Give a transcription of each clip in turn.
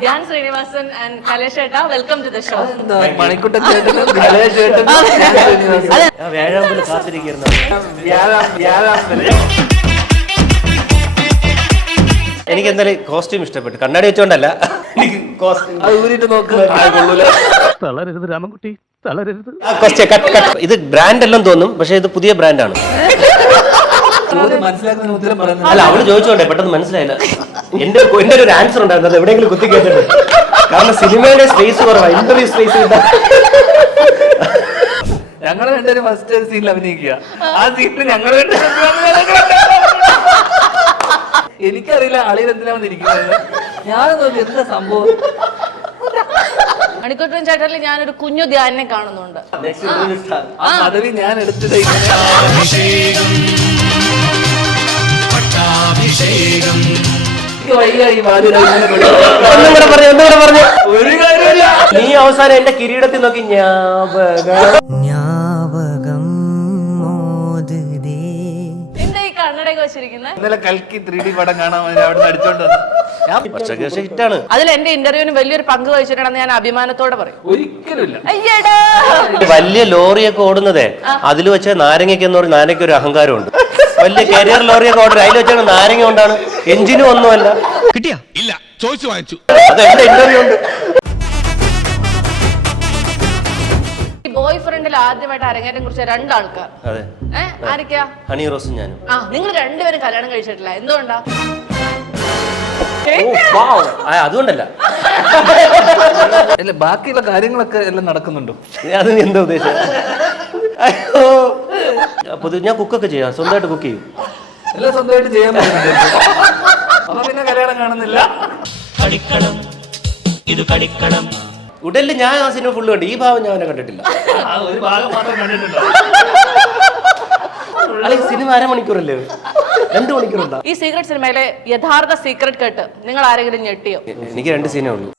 Dhyan Srinivasan and Kalesh Chetta, welcome to the show. Manikuttan ചേട്ടനും കലേഷ് ചേട്ടനും വ്യാഴാമ്പല് കാത്തിരിക്കുന്ന എനിക്ക് എന്തായാലും കോസ്റ്റ്യൂം ഇഷ്ടപ്പെട്ടു. കണ്ണാടി വെച്ചോണ്ടല്ല, എനിക്ക് കോസ്റ്റ്യൂം അത് ഊരിട്ട് നോക്ക്. തളരരുത് രാമൻകുട്ടി, തളരരുത്. ഇത് ബ്രാൻഡ് എല്ലാം തോന്നും, പക്ഷെ ഇത് പുതിയ ബ്രാൻഡാണ്. മനസ്സിലാക്കുന്ന ഉത്തരം പറയുന്നത് അല്ല, അവള് ചോദിച്ചോണ്ടേ പെട്ടെന്ന് മനസ്സിലായില്ല. എന്റെ ഒരു ആൻസർ ഉണ്ടായിരുന്നു, അത് എവിടെയെങ്കിലും കുത്തി കേട്ടിട്ടുണ്ട്. കാരണം സിനിമയുടെ സ്പേസ് കുറവാണ്, ഇന്റർവ്യൂ സ്പേസ് കിട്ടാൻ. ഞങ്ങൾ രണ്ടുപേരും ഫസ്റ്റ് സീനിൽ അഭിനയിക്കുക. ആ സീനിൽ ഞങ്ങൾ എനിക്കറിയില്ല ആളിൽ എന്തിനാ വന്നിരിക്കുന്നത്. ഞാൻ നോക്കി എന്താ സംഭവം. മണിക്കുട്ടൻ ചേട്ടനിൽ ഞാനൊരു കുഞ്ഞു ധ്യാനെ കാണുന്നുണ്ട്. ആ പദവി ഞാൻ എടുത്തത് ഇങ്ങനെ ഒന്നുകൂടെ പറഞ്ഞു. ഒരു കാര്യമില്ല. നീ അവസാനം എന്റെ കിരീടത്തിൽ നോക്കി എന്താ ഈ കണ്ണടയൊക്കെ വെച്ചിരിക്കുന്നത്? ഇന്നലെ കൽക്കി 3D പടം കാണാൻ അവിടെ അടിച്ചോണ്ട് വന്നു. ഹിറ്റാണ്. അതിൽ എന്റെ ഇന്റർവ്യൂവിന് വലിയൊരു പങ്ക് വഹിച്ചിട്ടുണ്ടെന്ന് ഞാൻ അഭിമാനത്തോടെ പറയും. ഒരിക്കലുമില്ല. അയ്യടാ, വലിയ ലോറിയൊക്കെ ഓടുന്നതേ അതിൽ വെച്ച നാരങ്ങയ്ക്ക് എന്ന് പറഞ്ഞ നാരങ്ങയ്ക്ക് ഒരു അഹങ്കാരമുണ്ട്. വലിയ കരിയർ ലോറിയൊക്കെ ഓടുന്നത് അതിൽ വെച്ചാണ് നാരങ്ങ കൊണ്ടാണ്, എഞ്ചിനും ഒന്നുമല്ല. കിട്ടിയാ ഇല്ല, ചോദിച്ചു വാങ്ങിച്ചു. അത് എന്റെ ഇന്റർവ്യൂ ഉണ്ട്. ബോയ് ഫ്രണ്ടിൽ ആദ്യമായിട്ട് അരങ്ങേറ്റം കുറിച്ച രണ്ടാൾക്കാർ. അതെ, ആരൊക്കെയാ? ഹണി റോസും ഞാനും. നിങ്ങൾ രണ്ടുപേരും കല്യാണം കഴിച്ചിട്ടില്ല, എന്തുകൊണ്ടാ? അതുകൊണ്ടല്ല, അല്ല ബാക്കിയുള്ള കാര്യങ്ങളൊക്കെ എല്ലാം നടക്കുന്നുണ്ടോ? അത് നീ എന്താ ഉദ്ദേശിച്ചത്? അയ്യോ, ഞാൻ കുക്കൊക്കെ ചെയ്യാം, സ്വന്തമായിട്ട് കുക്ക് ചെയ്യും. എല്ലാം സ്വന്തമായിട്ട് ചെയ്യാൻ പറ്റുന്നുണ്ട്. അപ്പൊ പിന്നെ കല്യാണം കാണുന്നില്ല. ഉടലിൽ ഞാൻ ആ സിനിമ ഫുള്ള് കണ്ടു, ഈ ഭാവം ഞാൻ അവനെ കണ്ടിട്ടില്ല. ഒരു ഭാഗം മാത്രം കണ്ടിട്ടുണ്ടോ? അല്ലെങ്കിൽ സിനിമ അരമണിക്കൂറല്ലേ, 2 മണിക്കൂറുണ്ടാ? ഈ സീക്രട്ട് സിനിമയിലെ യഥാർത്ഥ സീക്രട്ട് കേട്ട് നിങ്ങൾ ആരെങ്കിലും ഞെട്ടിയോ? എനിക്ക് 2 സീനേ ഉള്ളൂ.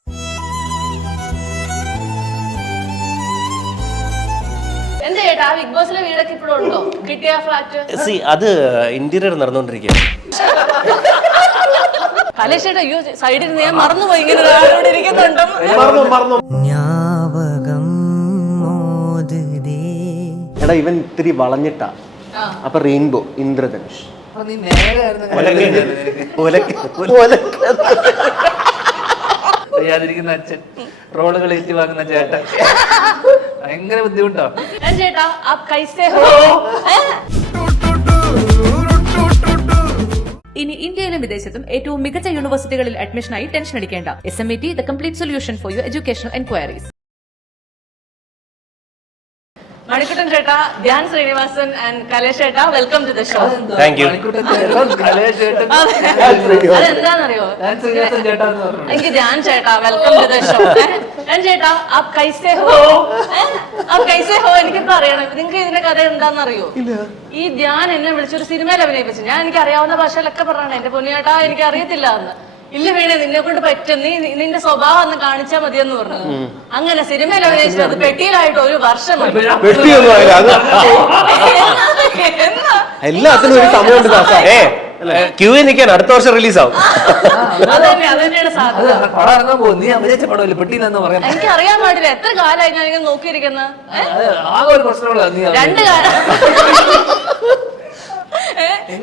എന്താ ചേട്ടാ, ബിഗ് ബോസിലെ വീടൊക്കെ ഇപ്പോഴും ഉണ്ടോ? കിട്ടിയ ഫ്ലാറ്റ്? അത് ഇന്റീരിയർ നടന്നുകൊണ്ടിരിക്കുകയാണ്. കലേഷേട്ടാ, അയ്യോ സൈഡിൽ ഞാൻ മറന്നുപോയി, ഇങ്ങനെ ഒരാളോട് ഇരിക്കുന്നുണ്ടെന്ന്. എടാ, ഇവൻ ഇത്തിരി വളഞ്ഞിട്ടാ, അപ്പൊ റെയിൻബോ, ഇന്ദ്രധനുഷ്. അപ്പൊ നീ നേരെ അറിയാതിരിക്കുന്ന അച്ഛൻ, റോളുകൾ ഏറ്റുവാങ്ങുന്ന ചേട്ടൻ, ഭയങ്കര ബുദ്ധിമുട്ടോ? ചേട്ടാ ആപ് കൈസേ ഹോ? ഇനി ഇന്ത്യയിലും വിദേശത്തും ഏറ്റവും മികച്ച യൂണിവേഴ്സിറ്റികളിൽ അഡ്മിഷനായി ടെൻഷൻ അടിക്കേണ്ട. SMAT, the complete solution for your educational enquiries. Manikuttan ചേട്ടാ, ധ്യാൻ ശ്രീനിവാസൻ ആൻഡ് കലേഷ് ചേട്ടാ, welcome to the show. Thank you. Manikuttan ചേട്ടൻ, കലേഷ് ചേട്ടൻ, അതെന്താണെന്നറിയോ? ഞാൻ ശ്രീനിവാസൻ ചേട്ടാന്ന് പറഞ്ഞു. എനിക്ക് ധ്യാൻ ചേട്ടാ, welcome to the show. Dhyan ചേട്ടാ ആപ് കൈസേ ഹോ? ആപ് കൈസേ ഹോ? എനിക്കിപ്പോ അറിയണം. നിങ്ങൾക്ക് ഇതിന്റെ കഥ എന്താണെന്നറിയോ? ഈ ധ്യാൻ എന്നെ വിളിച്ചൊരു സിനിമയിൽ അഭിനയിപ്പിച്ചു. ഞാൻ എനിക്ക് അറിയാവുന്ന ഭാഷയിലൊക്കെ പറയണം, എന്റെ പൊന്നിയേട്ടാ എനിക്ക് അറിയത്തില്ല എന്ന്. ഇല്ല വീണേ, നിന്നെ കൊണ്ട് പറ്റും, നീ നിന്റെ സ്വഭാവം ഒന്ന് കാണിച്ചാൽ മതിയെന്ന് പറഞ്ഞു. അങ്ങനെ സിനിമയിൽ അഭിനയിച്ചത് അത് പെട്ടിയിലായിട്ട് 1 വർഷം. എല്ലാത്തിനും ഒരു സമയമുണ്ട്. ക്യൂവിൽ നിൽക്കാൻ അടുത്ത വർഷം റിലീസ് ആവും. അതന്നെയാണ് സാധ്യത. പടം ഇറങ്ങാൻ പോകും. നീ അഭിനയിച്ച പടമല്ലേ പെട്ടിയിലെന്ന് പറയാം. എനിക്ക് അറിയാൻ പാടില്ല, എത്ര കാലമായി ഞാൻ ഇങ്ങനെ നോക്കിയിരിക്കുന്നത്. ആകെ ഒരു പ്രശ്നമുള്ള നീ 2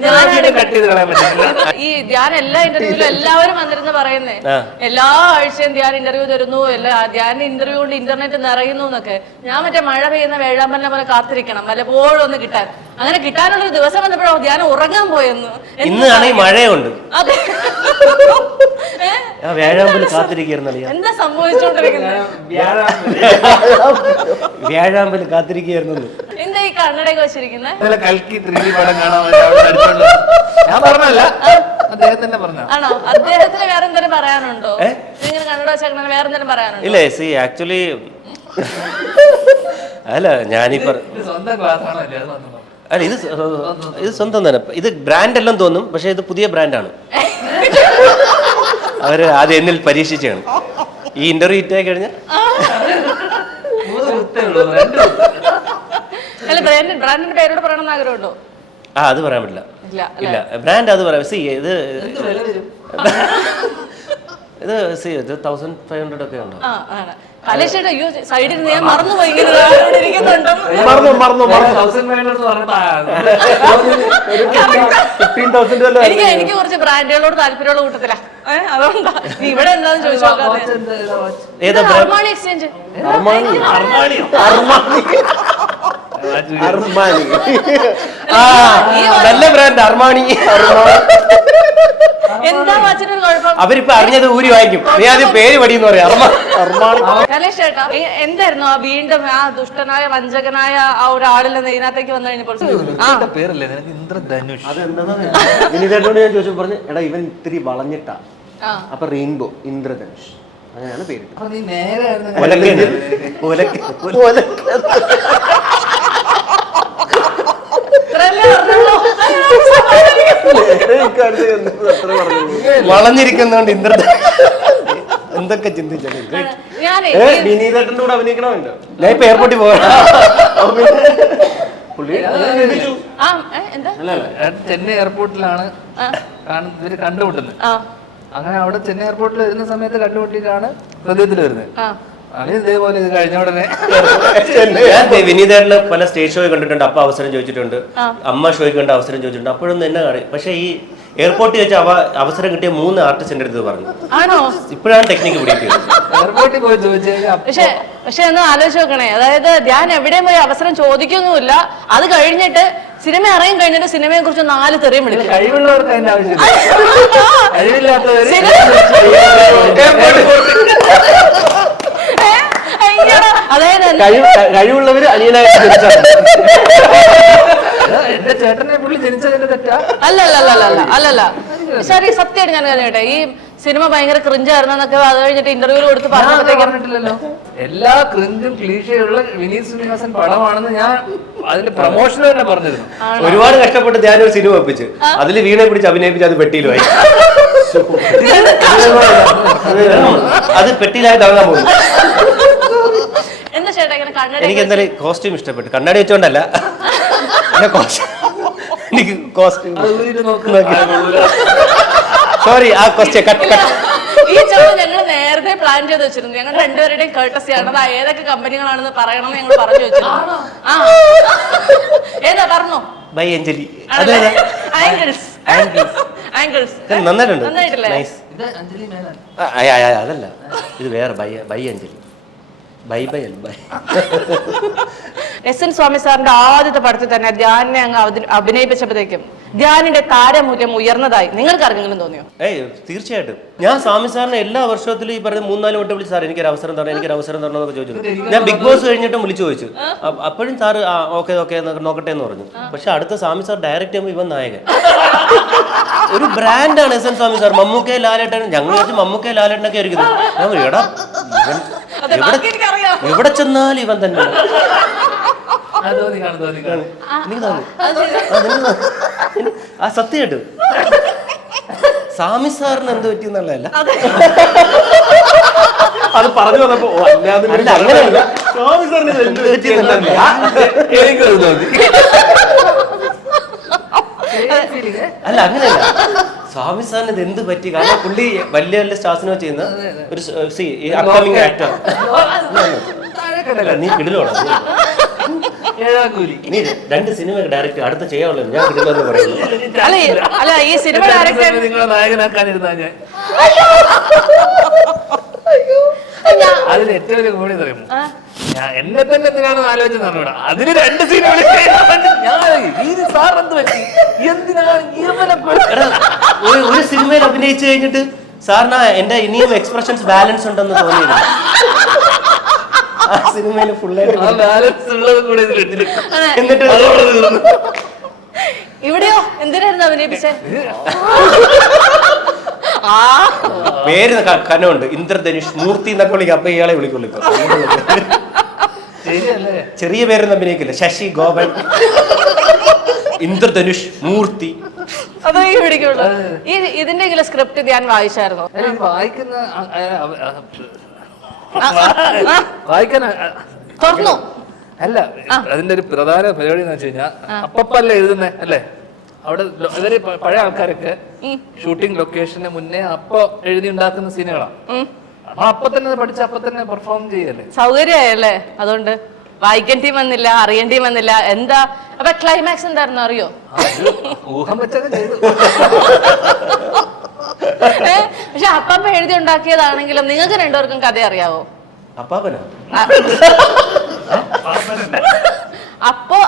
കാലം കട്ട് ചെയ്ത് കളയാൻ പറ്റില്ല. ഈ ധ്യാൻ എല്ലാ ഇന്റർവ്യൂവിലും എല്ലാവരും വന്നിരുന്ന് പറയുന്നേ, എല്ലാ ആഴ്ചയും ധ്യാൻ ഇന്റർവ്യൂ തരുന്നു, ധ്യാൻ ഇന്റർവ്യൂ കൊണ്ട് ഇന്റർനെറ്റ് നിറയുന്നു എന്നൊക്കെ. ഞാൻ മറ്റേ മഴ പെയ്യുന്ന വേഴാമ്പലിനെ പോലെ കാത്തിരിക്കണം വല്ലപ്പോഴും ഒന്ന് കിട്ടാൻ. അങ്ങനെ കിട്ടാനുള്ളൊരു ദിവസം വന്നപ്പോഴോ ധ്യാൻ ഉറങ്ങാൻ പോയെന്ന്. ഇന്നാണെങ്കിൽ മഴയുണ്ട്. അതെ, വ്യാഴാമ്പല് കാത്തിരിക്കുകയായിരുന്നല്ലേ. എന്താ സംഭവിച്ചോണ്ടിരിക്കുന്നത്? വ്യാഴാമ്പല് കാത്തിരിക്കുകയായിരുന്നു. എന്താ ഈ കണ്ണടയൊക്കെ വെച്ചിരിക്കുന്നത്? ഇന്നലെ കൽക്കി 3D പടം കാണാൻ അവിടെ അടിച്ചോണ്ട് വന്നു. ഞാൻ പറഞ്ഞല്ല, അദ്ദേഹം തന്നെ പറഞ്ഞ. ആണോ? അദ്ദേഹത്തിന് വേറെ എന്തെങ്കിലും പറയാനുണ്ടോ? നിങ്ങൾ കണ്ണട വെച്ചേക്കണ വേറെ എന്തെങ്കിലും പറയാനുണ്ടോ? ഇല്ല, സി ആക്ച്വലി അല്ല, ഞാനിപ്പോ സ്വന്തം ക്ലാസ് ആണല്ലേ, അത് വന്നു. അല്ല, ഇത് സ്വന്തം തന്നെ. ഇത് ബ്രാൻഡ് എല്ലാം തോന്നും, പക്ഷെ ഇത് പുതിയ ബ്രാൻഡാണ്. അവര് ആദ്യം എന്നിൽ പരീക്ഷിച്ചാണ്. ഈ ഇന്റർവ്യൂ ഇറ്റായി കഴിഞ്ഞാൽ അല്ല, ബ്രാൻഡിന്റെ പേരോട് പറയണമെന്ന് ആഗ്രഹമുണ്ടോ? അത് പറയാൻ പറ്റില്ല. ഇല്ല, ബ്രാൻഡ് അത് പറയാം. സി ഇത് ഇത് 1500 ഒക്കെ ഉണ്ടോ? ആ ആണ്. കലേഷേട്ടാ അയ്യോ സൈഡിൽ ഞാൻ മറന്നുപോയി ഇങ്ങനെ ഒരാളിവിടെ ഇരിക്കുന്നുണ്ടെന്ന്. മറന്നു 15,000 എനിക്ക് കുറച്ച് ബ്രാൻഡുകളോട് താല്പര്യമുള്ള കൂട്ടത്തിലാ. അതുകൊണ്ടാ നീ ഇവിടെ എന്താന്ന് ചോദിച്ചു നോക്കാതെ. ഏതാ brand? Armani exchange. അർമാനി ആ നല്ല ബ്രാൻഡ് അർമാണി. എന്താ വാച്ചിനൊരു കുഴപ്പം? അവരിപ്പോ അറിഞ്ഞത് ഊരി വാങ്ങിക്കും. നീ ആദ്യം പേര് പടിയെന്ന് പറയാം. അർമാനി കലേഷ് ചേട്ടാ എന്തായിരുന്നു ആ വീണ്ടും ആ ദുഷ്ടനായ വഞ്ചകനായ ആ ഒരാളിൽ നിന്ന് ഇതിനകത്തേക്ക് വന്നു കഴിഞ്ഞപ്പോൾ പേരല്ലേ നിനക്ക് ഇന്ദ്രധനുഷ്. വിനീതേട്ടനോട് ഞാൻ ചോദിച്ചു പറഞ്ഞു, എടാ ഇവൻ ഇത്തിരി വളഞ്ഞിട്ടാ, ആ അപ്പൊ റെയിൻബോ ഇന്ദ്രധനുഷ് അങ്ങനെയാണ് പേര്. അപ്പൊ നീ നേരെ വളഞ്ഞിരിക്കുന്നോണ്ട് ഇന്ദ്രധനുഷ് എന്തൊക്കെ ചിന്തിച്ചാലും. ഞാനേ വിനീതേട്ടൻ്റെ കൂടെ അഭിനയിക്കണമുണ്ട്. ഞാൻ ഇപ്പൊ എയർപോർട്ടിൽ പോകാം. ആ എന്താ ചെന്നൈ എയർപോർട്ടിലാണ് ഇവര് കണ്ടുമുട്ടുന്നത്. അങ്ങനെ അവിടെ ചെന്നൈ എയർപോർട്ടിൽ വരുന്ന സമയത്ത് കണ്ടുമുട്ടിയിട്ടാണ് ഹൃദയത്തിൽ വരുന്നത്. അത് ഇതേപോലെ ഇത് കഴിഞ്ഞ ഉടനെ ഞാൻ വിനീതേട്ടന് പല സ്റ്റേജ് ഷോയിൽ കണ്ടിട്ടുണ്ട്. അപ്പൊ അവസരം ചോദിച്ചിട്ടുണ്ട്, അമ്മ ഷോയ്ക്ക് കണ്ട അവസരം ചോദിച്ചിട്ടുണ്ട്. അപ്പോഴൊന്നും എന്നെ കാണി. പക്ഷെ ഈ എയർപോർട്ടിൽ വെച്ച് അവസരം കിട്ടിയ 3 ആർട്ടിസ്റ്റിന്റെ അടുത്ത് പറഞ്ഞു. ആണോ? ഇപ്പോഴാണ് ടെക്നിക്ക് പിടിക്കുന്നത്. എയർപോർട്ടിൽ പോയി ചോദിച്ചാൽ പക്ഷെ ഒന്ന് ആലോചിച്ച് നോക്കണേ. അതായത് ഞാൻ എവിടെയും പോയി അവസരം ചോദിക്കൊന്നുമില്ല. അത് കഴിഞ്ഞിട്ട് സിനിമ ഇറങ്ങി കഴിഞ്ഞിട്ട് സിനിമയെ കുറിച്ച് 4 തെറിയും വിളിക്കും. കഴിവുള്ളവർക്ക് അതിന്റെ ആവശ്യമില്ല. കഴിവില്ലാത്തവര് അതായത് കഴിവുള്ളവര് അനിയനായി എന്റെ ചേട്ടനെ പുള്ളി ജനിച്ചതിന്റെ തെറ്റാ? അല്ലല്ല ശരി, സത്യമായിട്ട് ഞാൻ കേട്ടെ ഈ സിനിമ ഭയങ്കര ക്രിഞ്ചായിരുന്നൊക്കെ അത് കഴിഞ്ഞിട്ട് ഇന്റർവ്യൂല് കൊടുത്ത് പറഞ്ഞിട്ടില്ലല്ലോ. എല്ലാ ക്രിഞ്ചും ക്ലീഷയുള്ള വിനീത് ശ്രീനിവാസൻ പടമാണെന്ന് ഞാൻ അതിന്റെ പ്രൊമോഷൻ തന്നെ പറഞ്ഞിരുന്നു. ഒരുപാട് കഷ്ടപ്പെട്ട് ഞാൻ ഒരു സിനിമ ഒപ്പിച്ച് അതിൽ വീണെ പിടിച്ച് അഭിനയിപ്പിച്ച് അത് പെട്ടിയിലുമായി. അത് പെട്ടിയിലായി തളർന്നാൻ പോകുന്നു. എന്താ ചേട്ടാ ഇങ്ങനെ കണ്ണട? എനിക്ക് എന്തായാലും കോസ്റ്റ്യൂം ഇഷ്ടപ്പെട്ടു. കണ്ണാടി വെച്ചോണ്ടല്ല, എനിക്ക് കോസ്റ്റ്യൂം. സോറി, ആ ക്വസ്റ്റ്യൻ കട്ട്. ഈ ചോദ്യം ഞങ്ങൾ നേരത്തെ പ്ലാൻ ചെയ്ത് വെച്ചിരുന്നു. ഞങ്ങൾ രണ്ടുപേരുടെയും കേട്ടസിയാണ്. അത് ഏതൊക്കെ കമ്പനികളാണെന്ന് പറയണമെന്ന് ഞങ്ങൾ പറഞ്ഞു വെച്ചിരുന്നു. ആ ഏതാ പറഞ്ഞോ? ബൈ അഞ്ജലി. നന്നായിട്ടുണ്ട്. നന്നായിട്ടില്ലേ? അതല്ല, ഇത് വേറെ ബൈ അഞ്ജലി. ബൈ അല്ല ബൈ. എസ്.എൻ. സ്വാമി സാറിന്റെ ആദ്യത്തെ പടത്തിൽ തന്നെ ധ്യാനിനെ അങ്ങ് അഭിനയിപ്പിച്ചപ്പോഴത്തേക്കും ധ്യാനിന്റെ താരമൂല്യം ഉയർന്നതായി നിങ്ങൾക്ക് ആർക്കെങ്കിലും തോന്നിയോ? തീർച്ചയായിട്ടും. ഞാൻ സ്വാമി സാറിനെ എല്ലാ വർഷത്തിലും ഈ പറഞ്ഞ 3-4 വട്ടം വിളിച്ച് സാർ എനിക്കൊരു അവസരം തരണം എന്നൊക്കെ ചോദിച്ചു. ഞാൻ ബിഗ് ബോസ് കഴിഞ്ഞിട്ടും വിളിച്ചു ചോദിച്ചു. അപ്പോഴും സാറ് ഓക്കെ നോക്കട്ടെ എന്ന് പറഞ്ഞു. പക്ഷെ അടുത്ത സ്വാമി സാർ ഡയറക്റ്റ് ചെയ്യുമ്പോൾ ഇവൻ നായകൻ. ഒരു ബ്രാൻഡാണ് എസ്.എൻ. സ്വാമി സാർ. മമ്മൂക്കേ ലാലേട്ടൻ, ഞങ്ങൾ വെച്ച് മമ്മൂക്കേ ലാലേട്ടനൊക്കെ ആയിരിക്കുന്നത്. ഞാൻ എടാ എവിടെ ചെന്നാലും ഇവൻ തന്നെ. എനിക്ക് തോന്നി ആ സത്യമായിട്ട് സ്വാമി സാറിന് എന്ത് പറ്റിയെന്നുള്ളതല്ല, അത് പറഞ്ഞു വന്നപ്പോ അങ്ങനെയല്ല. സ്വാമി സാറിന് എന്ത് പറ്റിയെന്നുള്ളതല്ല, അല്ല അങ്ങനെയല്ല. സ്വാമി സാറിന് ഇത് എന്ത് പറ്റി? കാരണം പുള്ളി വലിയ വലിയ സ്റ്റാർസിനോ ചെയ്യുന്ന ഒരു അപ്കമിങ് ആക്ടർ. നീ കിടിലോടാ, നീ 2 സിനിമ ഡയറക്റ്റ് അടുത്ത ചെയ്യാവുള്ളൂ. ഞാൻ കിടിലെന്ന് പറയുന്നു. അല്ല ഈ സിനിമ ഡയറക്ടർ നിങ്ങളെ നായകനാക്കാനിരുന്നാ ഞാൻ അതിന് ഏറ്റവും വലിയ കൂടി പറയുമോ? ഞാൻ എന്നെ തന്നെ എന്തിനാണ് ആലോചിച്ച് നടന്നൂടാ. അതിന് 2 സിനിമ സാർ എന്ത് പറ്റി? എന്തിനാണ് ഒരു സിനിമയിൽ അഭിനയിച്ചു കഴിഞ്ഞിട്ട് സാറിന് എന്റെ ഇനിയും എക്സ്പ്രഷൻസ് ബാലൻസ് ഉണ്ടെന്ന് തോന്നിയിരുന്നു. ആ സിനിമയിൽ ഫുള്ളായിട്ട് ബാലൻസ് ഉള്ളത് കൂടെ എന്നിട്ട് ഇവിടെയോ എന്തിനായിരുന്നു അഭിനയിപ്പിച്ചേ? പേര് കനമുണ്ട്, ഇന്ദ്രധനുഷ് മൂർത്തി എന്നൊക്കെ വിളിക്കും. അപ്പൊ ഇയാളെ വിളിക്കുള്ളൂ. ചെറിയ പേരൊന്നും അഭിനയിക്കില്ല. ശശി ഗോപൻ, ഇന്ദ്രധനുഷ്, മൂർത്തി, അതേ പിടിക്കുള്ളൂ. ഈ ഇതിന്റെ സ്ക്രിപ്റ്റ് ഞാൻ വായിച്ചായിരുന്നു. വായിക്കാൻ തുറന്നു അല്ല, അതിന്റെ ഒരു പ്രധാന പരിപാടി എന്ന് വെച്ച് കഴിഞ്ഞാൽ അപ്പല്ല എഴുതുന്നേ അല്ലേ? അവിടെ ഇവര് പഴയ ആൾക്കാരൊക്കെ ഷൂട്ടിംഗ് ലൊക്കേഷന് മുന്നേ അപ്പൊ എഴുതി ഉണ്ടാക്കുന്ന സീനുകളാണ്. അപ്പൊ തന്നെ പഠിച്ച് അപ്പൊ തന്നെ പെർഫോം ചെയ്യല്ലേ. സൗകര്യമായല്ലേ? അതുകൊണ്ട് വായിക്കേണ്ടി വന്നില്ല, അറിയേണ്ടി വന്നില്ല. എന്താ അപ്പൊ ക്ലൈമാക്സ് എന്തായിരുന്നു അറിയോ? ഊഹം വെച്ചൊക്കെ ചെയ്തു. പക്ഷെ അപ്പ എഴുതി ഉണ്ടാക്കിയതാണെങ്കിലും നിങ്ങൾക്ക് രണ്ടുപേർക്കും കഥ അറിയാവോ? അപ്പാപ്പനാ അപ്പോ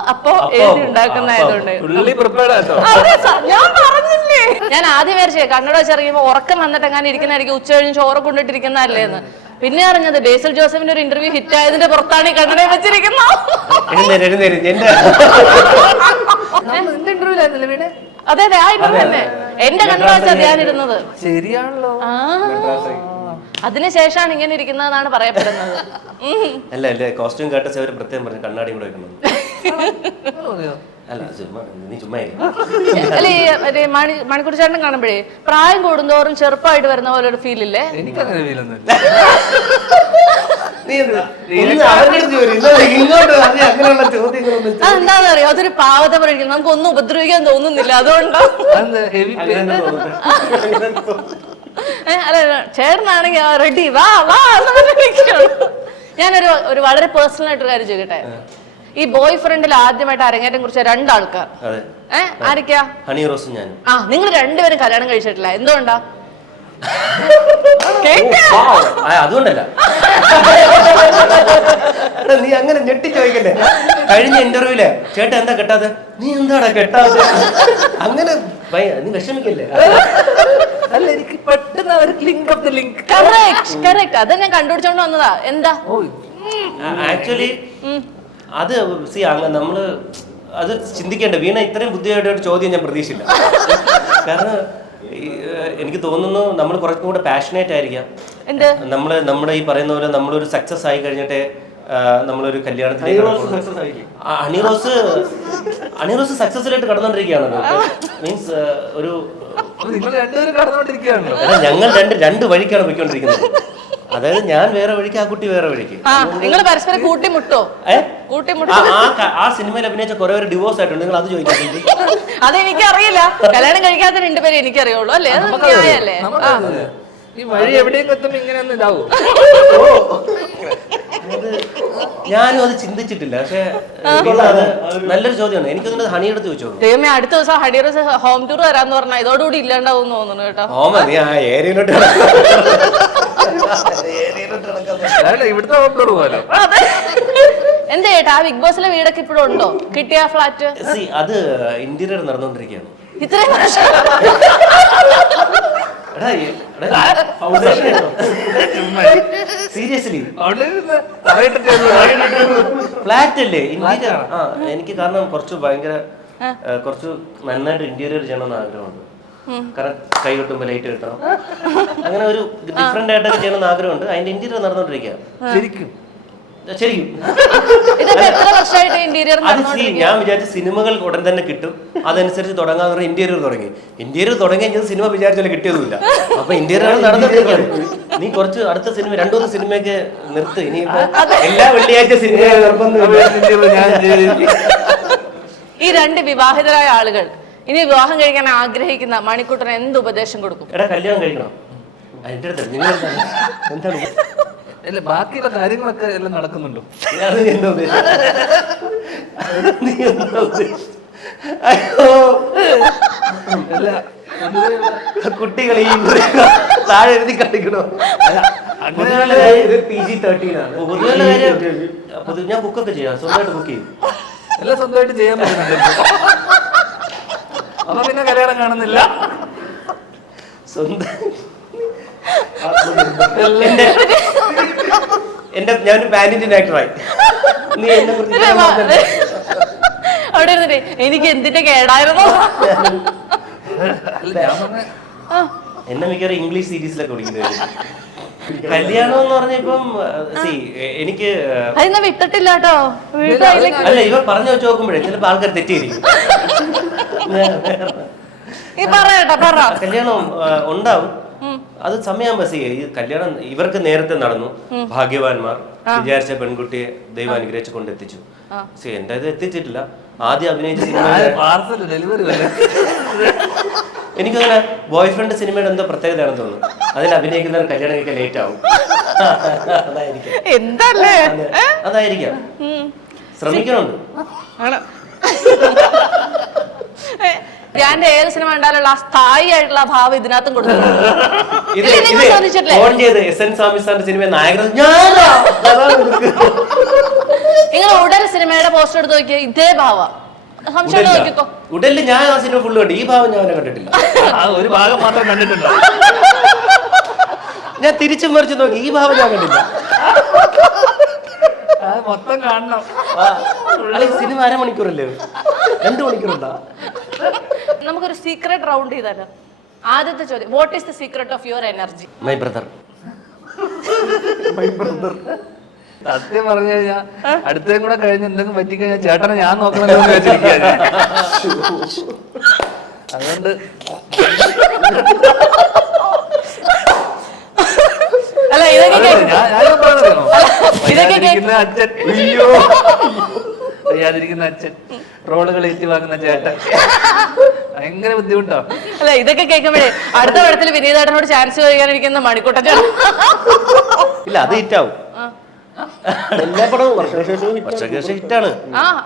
എഴുതി ഉണ്ടാക്കുന്നതായതുകൊണ്ട് ഞാൻ പറഞ്ഞില്ലേ, ഞാൻ ആദ്യം വരച്ചേ കണ്ണട വെച്ചിറങ്ങിയപ്പോ ഉറക്കം വന്നിട്ടെങ്ങാനും ഇരിക്കുന്നതായിരിക്കും, ഉച്ച കഴിഞ്ഞ് ചോറ് കൊണ്ടിട്ടിരിക്കുന്നതല്ലേന്ന്. പിന്നെ അറിഞ്ഞത് ബേസിൽ ജോസഫിന്റെ ഒരു ഇന്റർവ്യൂ ഹിറ്റ് ആയതിന്റെ പുറത്താണ് ഈ കണ്ണട വെച്ചിരിക്കുന്നത്. അതെ അതെ, ആ ഇന്റർവ്യൂ തന്നെ എന്റെ കണ്ണട വെച്ചാ ധ്യാനിരുന്നത്. ശരിയാണല്ലോ. അതിനുശേഷമാണ് ഇങ്ങനെ ഇരിക്കുന്നതെന്നാണ് പറയപ്പെടുന്നത്. അല്ല അല്ലേ, കോസ്റ്റ്യൂം കാട്ടസ് അവര് പ്രത്യേകം പറഞ്ഞു കണ്ണാടി കൂടെ വെക്കണം. അല്ല നീ ചുമ്മാ അല്ലെ മണിക്കൂർ ചേട്ടൻ കാണുമ്പോഴേ പ്രായം കൂടുന്തോറും ചെറുപ്പമായിട്ട് വരുന്ന പോലെ ഒരു ഫീൽ ഇല്ലേ? എനിക്കങ്ങനെ ഫീലൊന്നും അതെന്താന്ന് അറിയോ, അതൊരു പാവത്തെ പഠിക്കുന്നത്, നമുക്ക് ഒന്നും ഉപദ്രവിക്കാൻ തോന്നുന്നില്ല, അതുകൊണ്ടോ? അല്ല ചേട്ടനാണെങ്കിൽ റെഡി വാ വാ. ഞാനൊരു വളരെ പേഴ്സണൽ ആയിട്ടൊരു കാര്യം ചോദിക്കട്ടെ. ഈ ബോയ് ഫ്രണ്ടിൽ ആദ്യമായിട്ട് അരങ്ങേറ്റം കുറിച്ച രണ്ടാൾക്കാർ ആരൊക്കെയാ? ഹണി റോസും ഞാനും. നിങ്ങൾ രണ്ടുപേരും കല്യാണം കഴിച്ചിട്ടില്ല, എന്തുകൊണ്ടാ? അതുകൊണ്ടല്ല, നീ അങ്ങനെ ഞെട്ടി ചോദിക്കല്ലേ. കഴിഞ്ഞ ഇന്റർവ്യൂല് ചേട്ടാ എന്താ കെട്ടാതെ, നീ എന്താടാ കെട്ടാതെ, അങ്ങനെ നീ വിഷമിക്കല്ലേ. അല്ല എനിക്ക് പെട്ടെന്ന് അത് ഞാൻ കണ്ടുപിടിച്ചോണ്ട് വന്നതാ. എന്താ ആക്ച്വലി അത് നമ്മള് അത് ചിന്തിക്കേണ്ട. വീണ ഇത്രയും ബുദ്ധിയായിട്ടൊരു ചോദ്യം ഞാൻ പ്രതീക്ഷിച്ചില്ല. കാരണം എനിക്ക് തോന്നുന്നു നമ്മൾ കുറച്ചും കൂടെ പാഷനേറ്റ് ആയിരിക്കാം. നമ്മുടെ ഈ പറയുന്ന പോലെ നമ്മളൊരു സക്സസ് ആയി കഴിഞ്ഞിട്ട് നമ്മളൊരു കല്യാണത്തിലേക്ക് അണിറോസ് സക്സസ്ഫുള്ളായിട്ട് കടന്നുകൊണ്ടിരിക്കുകയാണല്ലോ. മീൻസ് ഒരു ഞങ്ങൾ രണ്ട് വഴിക്കാണ് പോയിക്കൊണ്ടിരിക്കുന്നത്. അതായത് ഞാൻ വേറെ വഴിക്ക്, ആ കുട്ടി വേറെ വഴിക്ക്. നിങ്ങൾ പരസ്പരം കൂട്ടിമുട്ടോ? ആ സിനിമയിൽ അഭിനയിച്ച കുറെ ഒരു ഡിവോഴ്സ് ആയിട്ടുണ്ട്. നിങ്ങൾ അത് ചോദിച്ചിട്ടുണ്ട്. അതെനിക്കറിയില്ല. കല്യാണം കഴിക്കാത്ത രണ്ടുപേരെ എനിക്കറിയുള്ളൂ. അല്ലേ? ഈ വഴി എവിടെയും എത്തുമ്പോ ഇങ്ങനെയൊന്നും ഇതാവൂ. ഞാനും അത് ചിന്തിച്ചിട്ടില്ല. പക്ഷെ നല്ലൊരു ചോദ്യമാണ്. എനിക്കൊന്നും ഹണി എടുത്ത് ചോദിച്ചോളൂ. ദൈവമേ, അടുത്ത ദിവസം ഹണിറോസ് ഹോം ടൂർ വരാന്ന് പറഞ്ഞാൽ ഇതോടുകൂടി ഇല്ലാണ്ടാവും തോന്നുന്നു കേട്ടോ. ഏരിയയിലോട്ട് ഇവിടുത്തെ ഹോം ടൂർ പോലെ. എന്താ ചേട്ടാ, ബിഗ് ബോസിലെ വീടൊക്കെ ഇപ്പോഴും ഉണ്ടോ? കിട്ടിയ ഫ്ലാറ്റ്? അത് ഇന്റീരിയർ നടന്നുകൊണ്ടിരിക്കുകയാണ്. ഇത്രയും വർഷം സീരിയസ്ലി ഫ്ലാറ്റ് അല്ലേ ഇന്റീരിയർ? എനിക്ക് കാരണം കുറച്ച് നന്നായിട്ട് ഇന്റീരിയർ ചെയ്യണമെന്ന് ആഗ്രഹമുണ്ട്. കാരണം കൈ കിട്ടുമ്പോ ലൈറ്റ് കിട്ടണം, അങ്ങനെ ഒരു ഡിഫറെന്റ് ആയിട്ടൊക്കെ ചെയ്യണമെന്ന് ആഗ്രഹമുണ്ട്. അതിന്റെ ഇന്റീരിയർ നടന്നുകൊണ്ടിരിക്കുക. ശരിക്കും ഞാൻ വിചാരിച്ച സിനിമകൾ ഉടൻ തന്നെ കിട്ടും, അതനുസരിച്ച് തുടങ്ങാന്ന് പറഞ്ഞ ഇന്റീരിയർ തുടങ്ങിയ സിനിമ വിചാരിച്ചാലും കിട്ടിയതുമില്ല. അപ്പൊ ഇന്റീരിയർ നടന്നിരിക്കുകയാണ്. നീ കുറച്ച് അടുത്ത സിനിമ 2-3 സിനിമയൊക്കെ നിർത്ത്. ഇനിയിപ്പോ എല്ലാ വെള്ളിയാഴ്ച സിനിമ ഈ രണ്ട് വിവാഹിതരായ ആളുകൾ ഇനി വിവാഹം കഴിക്കാൻ ആഗ്രഹിക്കുന്ന മണിക്കൂട്ടന് എന്ത് ഉപദേശം കൊടുക്കും? എടാ കല്യാണം കഴിക്കണം. അതിന്റെ അടുത്ത് നിങ്ങൾ എന്താണ് അല്ല ബാക്കിയുള്ള കാര്യങ്ങളൊക്കെ എല്ലാം നടക്കുന്നുണ്ടോ? കുട്ടികൾ ഈ താഴെ എഴുതി കാണിക്കണോ? PG-13 ആണ്. ഞാൻ ബുക്കൊക്കെ ചെയ്യാം, സ്വന്തമായിട്ട് ബുക്ക് ചെയ്യും. എല്ലാം സ്വന്തമായിട്ട് ചെയ്യാൻ പറ്റുന്നുണ്ട്. അപ്പൊ പിന്നെ കല്യാണം കാണുന്നില്ല. സ്വന്തം ഞാനൊരു പാനിന്ത്യൻ ആക്ടറായി. നീ എന്നെ അവിടെ ഇരുന്നിട്ട് എനിക്ക് എന്തിന്റെ കേടായിരുന്നു. എന്നെ മിക്കവാറും ഇംഗ്ലീഷ് സീരീസിലൊക്കെ വിളിക്കുന്നത്. കല്യാണം എന്ന് പറഞ്ഞപ്പം എനിക്ക് വിട്ടിട്ടില്ല കേട്ടോ. അല്ല, ഇവ പറഞ്ഞു വെച്ച് നോക്കുമ്പോഴേ ചിലപ്പോ ആൾക്കാർ തെറ്റിയിരിക്കും. കല്യാണം ഉണ്ടാവും, അത് സമയം ഈ കല്യാണം ഇവർക്ക് നേരത്തെ നടന്നു, ഭാഗ്യവാന്മാർ. വിചാരിച്ച പെൺകുട്ടിയെ ദൈവം അനുഗ്രഹിച്ച് കൊണ്ടെത്തിച്ചു. പക്ഷെ എന്റെ ഇത് എത്തിച്ചിട്ടില്ല. ആദ്യം അഭിനയിച്ച സിനിമ പാർസൽ ഡെലിവറി എനിക്കങ്ങനെ ബോയ് ഫ്രണ്ട് സിനിമയുടെ എന്തോ പ്രത്യേകതയാണെന്ന് തോന്നുന്നു. അതിൽ അഭിനയിക്കുന്നവർ കല്യാണം കഴിക്കാൻ ലേറ്റ് ആവും. അതായിരിക്കാം. ശ്രമിക്കണുണ്ട്. ഞാൻ ഏത് സിനിമ കണ്ടാലുള്ള ആ സ്ഥായി ആയിട്ടുള്ള ഭാവം ഇതിനകത്തും കൊടുക്കും. എസ്.എൻ. സ്വാമി സാറിന്റെ സിനിമ നായകൻ നിങ്ങൾ ഉടൽ സിനിമയുടെ പോസ്റ്റർ എടുത്ത് നോക്കിയാൽ ഇതേ ഭാവ. സംശയം നോക്കിക്കോ. ഉടലിൽ ഞാൻ ആ സിനിമ ഫുള്ള് കണ്ടു. ഈ ഭാവം ഞാൻ കണ്ടിട്ടില്ല. ഒരു ഭാഗം മാത്രം കണ്ടിട്ടുണ്ടോ? ഞാൻ തിരിച്ചും മറിച്ച് നോക്കി. ഈ ഭാവം ഞാൻ കണ്ടില്ല. മൊത്തം കാണണം. സിനിമ 1/2 മണിക്കൂറല്ലേ? 2 മണിക്കൂറുണ്ടാ? നമുക്കൊരു സീക്രട്ട് റൗണ്ട് ചെയ്താലോ? ആദ്യത്തെ ചോദ്യം, what is the secret of your energy? My brother. സത്യം പറഞ്ഞു കഴിഞ്ഞാൽ അടുത്തേം കൂടെ കഴിഞ്ഞ് എന്തെങ്കിലും പറ്റിക്കഴിഞ്ഞാൽ ചേട്ടനെ ഞാൻ നോക്കണമെന്ന് വെച്ചിരിക്കുകയാണ്. അതുകൊണ്ട് അല്ല ഇതൊക്കെ അച്ഛൻ അറിയാതിരിക്കുന്ന അച്ഛൻ, റോളുകൾ ഏറ്റുവാങ്ങുന്ന ചേട്ടൻ, ഭയങ്കര ബുദ്ധിമുട്ടോ. അല്ല ഇതൊക്കെ കേൾക്കുമ്പോഴേ അടുത്ത പടത്തിൽ വിനീതേട്ടനോട് ചാൻസ് ചോദിക്കാനിരിക്കുന്ന മണിക്കൂട്ടൻ ഇല്ല, അത് ഹിറ്റാവും. എല്ലാ പടവും വർഷശേഷം ഹിറ്റാണ്.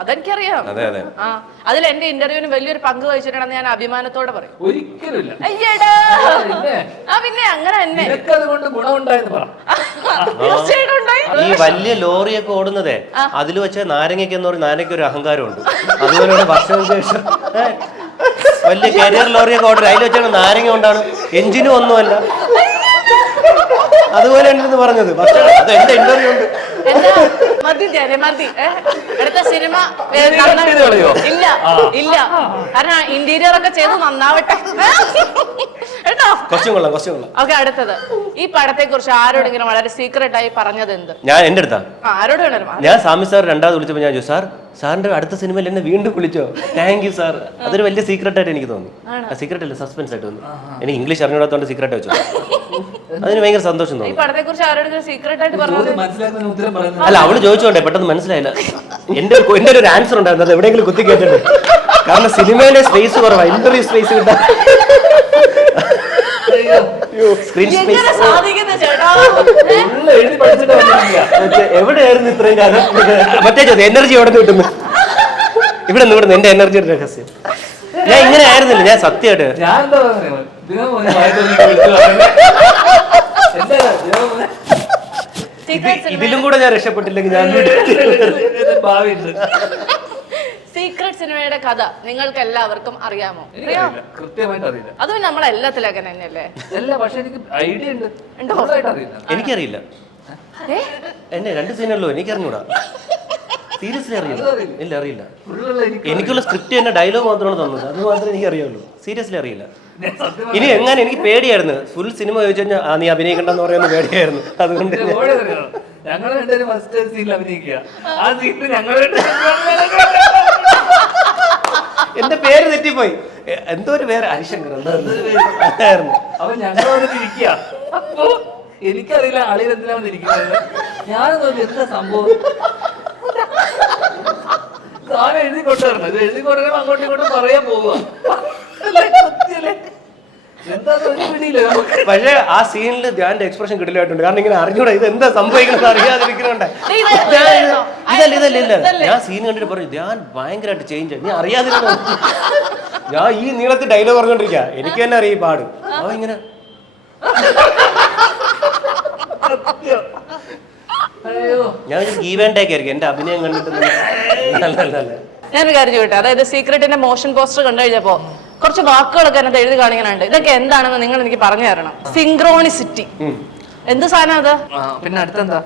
അതെനിക്കറിയാം. അതെ അതെ. അതിൽ എന്റെ ഇന്റർവ്യൂവിന് വലിയൊരു പങ്ക് വഹിച്ചിട്ടുണ്ടെന്ന് ഞാൻ അഭിമാനത്തോടെ പറയും. ഒരിക്കലുമില്ല. അയ്യടാ പിന്നെ അങ്ങനെ തന്നെ അതുകൊണ്ട് ഗുണമുണ്ടായെന്ന് പറ. തീർച്ചയായിട്ടും ഉണ്ടായി. ഈ വലിയ ലോറിയൊക്കെ ഓടുന്നതേ അതിൽ വെച്ച നാരങ്ങയ്ക്ക് എന്ന് പറഞ്ഞ നാരങ്ങയ്ക്ക് ഒരു അഹങ്കാരമുണ്ട്. അതുപോലെ വർഷങ്ങൾക്ക് ശേഷം വലിയ കരിയർ ലോറിയൊക്കെ ഓടുന്നത് അതിൽ വെച്ചാണ് നാരങ്ങ കൊണ്ടാണ്, എഞ്ചിനും ഒന്നുമല്ല. അതുപോലെ ഉണ്ടെന്ന് പറഞ്ഞത്. പക്ഷെ അത് എന്റെ ഇന്റർവ്യൂ ഉണ്ട്. മതി അടുത്ത സിനിമ ഇല്ല ഇല്ല, കാരണം ഇന്റീരിയർ ഒക്കെ ചെയ്ത് നന്നാവട്ടെ കേട്ടോ. കുറച്ചും കൊള്ളാം, കുറച്ചും കൊള്ളാം. ഓക്കെ, അടുത്തത് ഈ പടത്തെ കുറിച്ച് ആരോടെങ്കിലും വളരെ സീക്രട്ട് ആയി പറഞ്ഞത് എന്ത്? ഞാൻ എന്റെ അടുത്താ. ആരോട് വേണം? ഞാൻ സ്വാമി സാർ രണ്ടാമത് വിളിച്ചപ്പോൾ ഞാൻ ചോദിച്ചു, സാറിന്റെ അടുത്ത സിനിമയിൽ എന്നെ വീണ്ടും വിളിച്ചോ? Thank you sir. അതൊരു വലിയ സീക്രട്ട് ആയിട്ട് എനിക്ക് തോന്നി. സീക്രട്ട് അല്ല, സസ്പെൻസ് ആയിട്ട് തോന്നി. എനിക്ക് ഇംഗ്ലീഷ് അറിഞ്ഞൂടാത്തോണ്ട് സീക്രട്ട് വെച്ചു. അതിന് ഭയങ്കര സന്തോഷം തോന്നി. ഈ പടത്തെ കുറിച്ച് ആരോടെങ്കിലും സീക്രട്ട് ആയിട്ട് പറഞ്ഞത്? അല്ല, അവള് ചോദിച്ചോണ്ടേ പെട്ടെന്ന് മനസ്സിലായില്ല. എന്റെ ഒരു ആൻസർ ഉണ്ടായിരുന്നു, അത് എവിടെയെങ്കിലും കുത്തി കേട്ടിട്ടുണ്ട്. കാരണം സിനിമയിലെ സ്പേസ് കുറവാ, ഇന്റർവ്യൂ സ്പേസ് കിട്ടാൻ. സ്ക്രീൻ സ്പേസ് എവിടെയായിരുന്നു ഇത്രയും കാലം? മറ്റേ ചോദ്യം, എനർജി എവിടെ നിന്ന് കിട്ടുന്നു? ഇവിടെ നിന്ന് എന്റെ എനർജിയുടെ രഹസ്യം. ഞാൻ ഇങ്ങനെ ആയിരുന്നില്ല, ഞാൻ സത്യമായിട്ട് ഇതിലും കൂടെ ഞാൻ രക്ഷപ്പെട്ടില്ലെങ്കിൽ ഞാൻ സീക്രട്ട് സിനിമയുടെ കഥ നിങ്ങൾക്ക് എല്ലാവർക്കും അറിയാമോ? കൃത്യമായിട്ട് അറിയില്ല. അതും നമ്മളെല്ലാത്തിലും അങ്ങനെ തന്നെയല്ലേ? അല്ല, പക്ഷെ എനിക്ക് ഐഡിയ ഉണ്ട്. എനിക്കറിയില്ല. എന്നെ 2 സീനുള്ളൂ, എനിക്കറിഞ്ഞൂടാ. സീരിയസ്ലി അറിയില്ല. ഇല്ല, അറിയില്ല. എനിക്കുള്ള സ്ക്രിപ്റ്റ് തന്നെ ഡയലോഗ് മാത്രമാണ് തന്നത്, അത് മാത്രമേ എനിക്ക് അറിയുള്ളൂ. സീരിയസ്ലി അറിയില്ല. ഇനി എങ്ങനെ എനിക്ക് പേടിയായിരുന്നു. ഫുൾ സിനിമ ചോദിച്ചു കഴിഞ്ഞാൽ നീ അഭിനയിക്കണ്ടെന്ന് പറയുന്ന പേടിയായിരുന്നു. അതുകൊണ്ട് ഞങ്ങൾ രണ്ടുപേരും ഫസ്റ്റ് സീനിൽ അഭിനയിക്കുക. ആ സീനിൽ ഞങ്ങൾ എന്റെ പേര് തെറ്റിപ്പോയി. എന്തോ ഒരു പേര്, ഹരിശങ്കർ എന്തായിരുന്നു. അപ്പൊ ഞങ്ങൾ ഇരിക്കുക. അപ്പൊ എനിക്കറിയില്ല ആളിൽ എന്തിനാ വന്നിരിക്കുന്നത്. ഞാനൊന്നും എന്താ സംഭവം താൻ എഴുതി കൊണ്ടുവരണം. ഇത് എഴുതി കൊണ്ടുവരണം, അങ്ങോട്ടും ഇങ്ങോട്ടും പറയാൻ പോവുക. പക്ഷേ ആ സീനിൽ ധ്യാന്റെ എക്സ്പ്രഷൻ കിട്ടില്ലായിട്ടുണ്ട്. കാരണം ഇങ്ങനെ അറിഞ്ഞൂടാ ഇത് എന്താ സംഭവിക്കുന്നത് അറിയാതിരിക്കുന്നുണ്ട്. ഇതല്ല ഞാൻ സീൻ കണ്ടിട്ട് പറഞ്ഞു, ധ്യാൻ ഭയങ്കരമായിട്ട് ചേഞ്ച് ആയി. നീ അറിയാതിരുന്ന ഞാൻ ഈ നീളത്തിൽ ഡയലോഗ് പറഞ്ഞോണ്ടിരിക്കുക. എനിക്ക് തന്നെ അറിയാം ഈ പാട്. അവ ഇങ്ങനെ ഞാൻ ഗീവ് ആൻഡ് ടേക്ക് ആയിരിക്കും എന്റെ അഭിനയം കണ്ടിട്ട്. ഞാനൊരു കാര്യം ചോദിട്ടെ, അതായത് സീക്രട്ടിന്റെ മോഷൻ പോസ്റ്റർ കണ്ടു കഴിഞ്ഞപ്പോ കുറച്ച് വാക്കുകളൊക്കെ അതിനകത്ത് എഴുതി കാണിക്കാനുണ്ട്. ഇതൊക്കെ എന്താണെന്ന് നിങ്ങൾ എനിക്ക് പറഞ്ഞു തരണം. സിങ്ക്രോണിസിറ്റി എന്ത് സാധനം അത്? പിന്നെ അടുത്തെന്താ?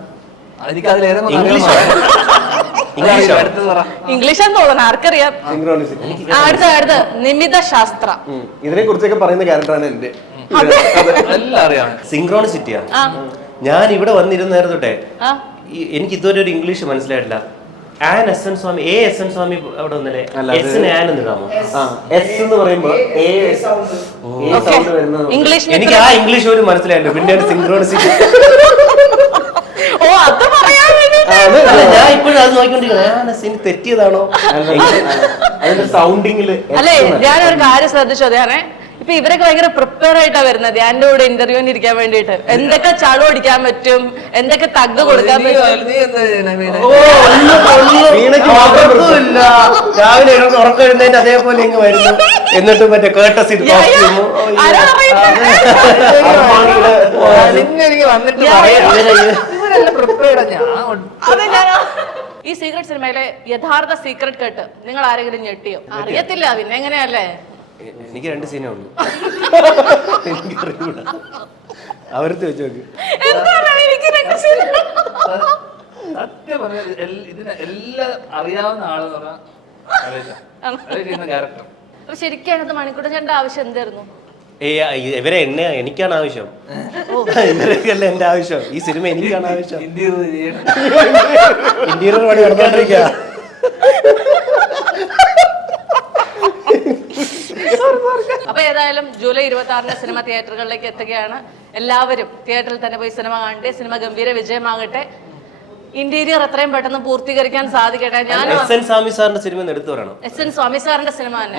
ഇംഗ്ലീഷാന്ന് തോന്നുന്നു, ആർക്കറിയാം. അടുത്ത നിമിത ശാസ്ത്ര, ഇതിനെ കുറിച്ചൊക്കെ പറയുന്ന ക്യാരക്ടറാണ് എന്റെ. സിങ്ക്രോണിസിറ്റിയാ. ഞാൻ ഇവിടെ വന്നിരുന്ന തൊട്ടേ എനിക്ക് ഇതുവരെ ഒരു ഇംഗ്ലീഷ് മനസ്സിലായിട്ടില്ല. എസ്.എൻ. സ്വാമി അവിടെ ഒന്നല്ലേ ഇടാമോ? എസ് എന്ന് പറയുമ്പോ എനിക്ക് ആ ഇംഗ്ലീഷ് പോലും മനസ്സിലായില്ല. പിന്നെ സിങ്ക്രോണിസിറ്റി. ഓ, അത് പറയാൻ ഞാൻ ഇപ്പോഴും അത് നോക്കിക്കൊണ്ടിരിക്കണം സീൻ തെറ്റിയതാണോ അതിന്റെ സൗണ്ടിങ്ങില്. അല്ലേ ഞാനൊരു കാര്യം ശ്രദ്ധിച്ചു അതാണ് ഇപ്പൊ ഇവരൊക്കെ ഭയങ്കര പ്രിപ്പയർ ആയിട്ടാ വരുന്നത് ധ്യാന്റെ കൂടെ ഇന്റർവ്യൂവിന് ഇരിക്കാൻ വേണ്ടിയിട്ട്. എന്തൊക്കെ ചളു അടിക്കാൻ പറ്റും, എന്തൊക്കെ തഗ് കൊടുക്കാൻ പറ്റും. രാവിലെ ഉറക്കം എഴുന്നേറ്റ് അതേപോലെ ഇങ്ങ് വരുന്നു. എന്നിട്ട് മറ്റേ കേട്ടസ് ഈ സീക്രട്ട് സിനിമയിലെ യഥാർത്ഥ സീക്രട്ട് കട്ട് നിങ്ങൾ ആരെങ്കിലും ഞെട്ടിയോ? അറിയത്തില്ല, പിന്നെ എങ്ങനെയല്ലേ? എനിക്ക് 2 സീനേ ഉള്ളൂ. എനിക്കറിയൂല, അവരത്ത് വെച്ച് നോക്ക്. സത്യം പറഞ്ഞ ഇതിന് എല്ലാം അറിയാവുന്ന ആളെന്ന് പറഞ്ഞാൽ ക്യാരക്ടർ. ശരിക്കും അതിനകത്ത് മണിക്കൂട്ടൻ ചേട്ടന്റെ ആവശ്യം എന്തായിരുന്നു? ഇവരെ എനിക്കാണ് ആവശ്യം, ഇവരൊക്കെയല്ല എന്റെ ആവശ്യം. ഈ സിനിമ എനിക്കാണ് ആവശ്യം. ഇന്റീരിയർ പണി നടന്നുകൊണ്ടിരിക്കുക. അപ്പൊ ഏതായാലും ജൂലൈ 26-ന് സിനിമ തിയേറ്ററുകളിലേക്ക് എത്തുകയാണ്. എല്ലാവരും തിയേറ്ററിൽ തന്നെ പോയി സിനിമ കാണട്ടെ. സിനിമ ഗംഭീര വിജയമാകട്ടെ. ഇന്റീരിയർ എത്രയും പെട്ടെന്ന് പൂർത്തീകരിക്കാൻ സാധിക്കട്ടെ. ഞാൻ SN സ്വാമി സാറിന്റെ സിനിമ എടുത്തു പറയണം. SN സ്വാമി സാറിന്റെ സിനിമ തന്നെ.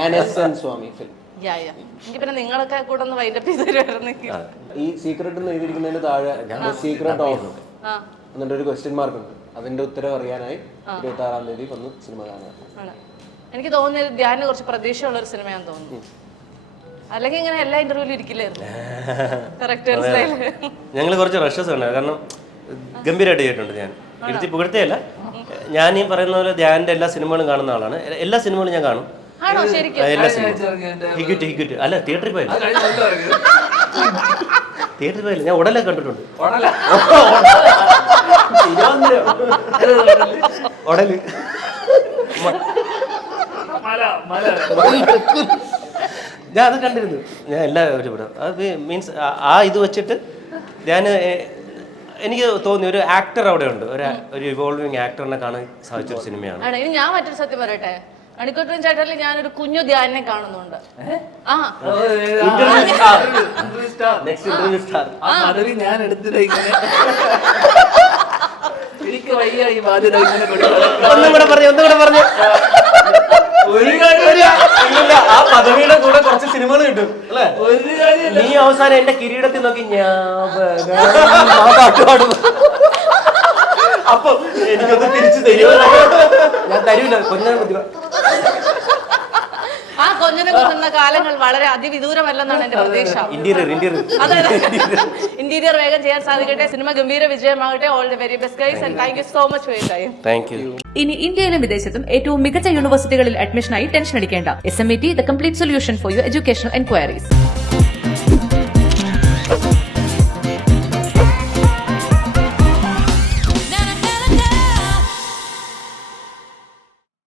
എനിക്ക് പിന്നെ നിങ്ങളൊക്കെ കൂടെ ഒന്ന് വൈൻഡപ്പ് ചെയ്ത് തരുമായിരുന്നെങ്കിൽ. ഈ സീക്രട്ട് എഴുതിയിരിക്കുന്നതിന് താഴെ സീക്രട്ട് ഓഫ് എന്നിട്ട് ഒരു ക്വസ്റ്റ്യൻ മാർക്ക് ഉണ്ട്. അതിന്റെ ഉത്തരം അറിയാനായി 26-ാം തീയതി വന്ന് സിനിമ കാണുക. എനിക്ക് തോന്നുന്നത് ധ്യാനിന് കുറച്ച് പ്രതീക്ഷയുള്ള ഒരു സിനിമയാണെന്ന് തോന്നുന്നു. അല്ലെങ്കിൽ ഇങ്ങനെ എല്ലാ ഇന്റർവ്യൂലും ഇരിക്കില്ലായിരുന്നു. ഞങ്ങൾ കുറച്ച് റഷസ് ഉണ്ട്, കാരണം ഗംഭീരമായിട്ട് ചെയ്തിട്ടുണ്ട്. ഞാൻ ഇരുത്തി പുകഴ്ത്തിയല്ല, ഞാൻ ഈ പറയുന്ന പോലെ ധ്യാനിന്റെ എല്ലാ സിനിമകളും കാണുന്ന ആളാണ്. എല്ലാ സിനിമകളും ഞാൻ കാണും. ആണോ? ശരിക്കും എല്ലാ സിനിമയും അല്ല, തിയേറ്ററിൽ പോയില്ല. തിയേറ്ററിൽ പോയില്ല, ഞാൻ ഉടനെ കണ്ടിട്ടുണ്ട്. ഉടല് ഞാൻ അത് കണ്ടിരുന്നു. ഞാൻ എല്ലാവരും ഇവിടെ അത് മീൻസ് ആ ഇത് വെച്ചിട്ട് ഞാൻ എനിക്ക് തോന്നി ഒരു ആക്ടർ അവിടെ ഉണ്ട്, ഒരു ഇവോൾവിങ് ആക്ടറിനെ കാണാൻ സാധിച്ചൊരു സിനിമയാണ്. ഇനി ഞാൻ മറ്റൊരു സത്യം പറയട്ടെ, മണിക്കൂട്ടൻ ചേട്ടനിൽ ഞാനൊരു കുഞ്ഞു ധ്യാനിനെ കാണുന്നുണ്ട്. ഞാൻ എടുത്തിട്ട് എനിക്ക് വയ്യ ഈ ബാധ്യത. ഒന്നുകൂടെ പറഞ്ഞു ആ പദവിയുടെ കൂടെ കുറച്ച് സിനിമകൾ കിട്ടും അല്ലേ? നീ അവസാനം എന്റെ കിരീടത്തിൽ നോക്കി ഞാൻ പാട്ട് പാടും. അപ്പൊ എനിക്കൊന്ന് തിരിച്ചു തരുമോ? ഞാൻ തരൂല. ആ കൊഞ്ഞനെ കൊണ്ടുന്ന കാലങ്ങൾ വളരെ അതിവിദൂരമല്ലെന്നാണ് എന്റെ പ്രതീക്ഷ. ഇന്റീരിയർ വേഗം ചെയ്യാൻ സാധിക്കട്ടെ. സിനിമ ഗംഭീര വിജയമാകട്ടെ. All the very best guys and thank you so much for your time. Thank you. ഇനി ഇന്ത്യയിലും വിദേശത്തും ഏറ്റവും മികച്ച യൂണിവേഴ്സിറ്റികളിൽ അഡ്മിഷനായി ടെൻഷൻ അടിക്കേണ്ട. SMET, the complete solution for your educational enquiries.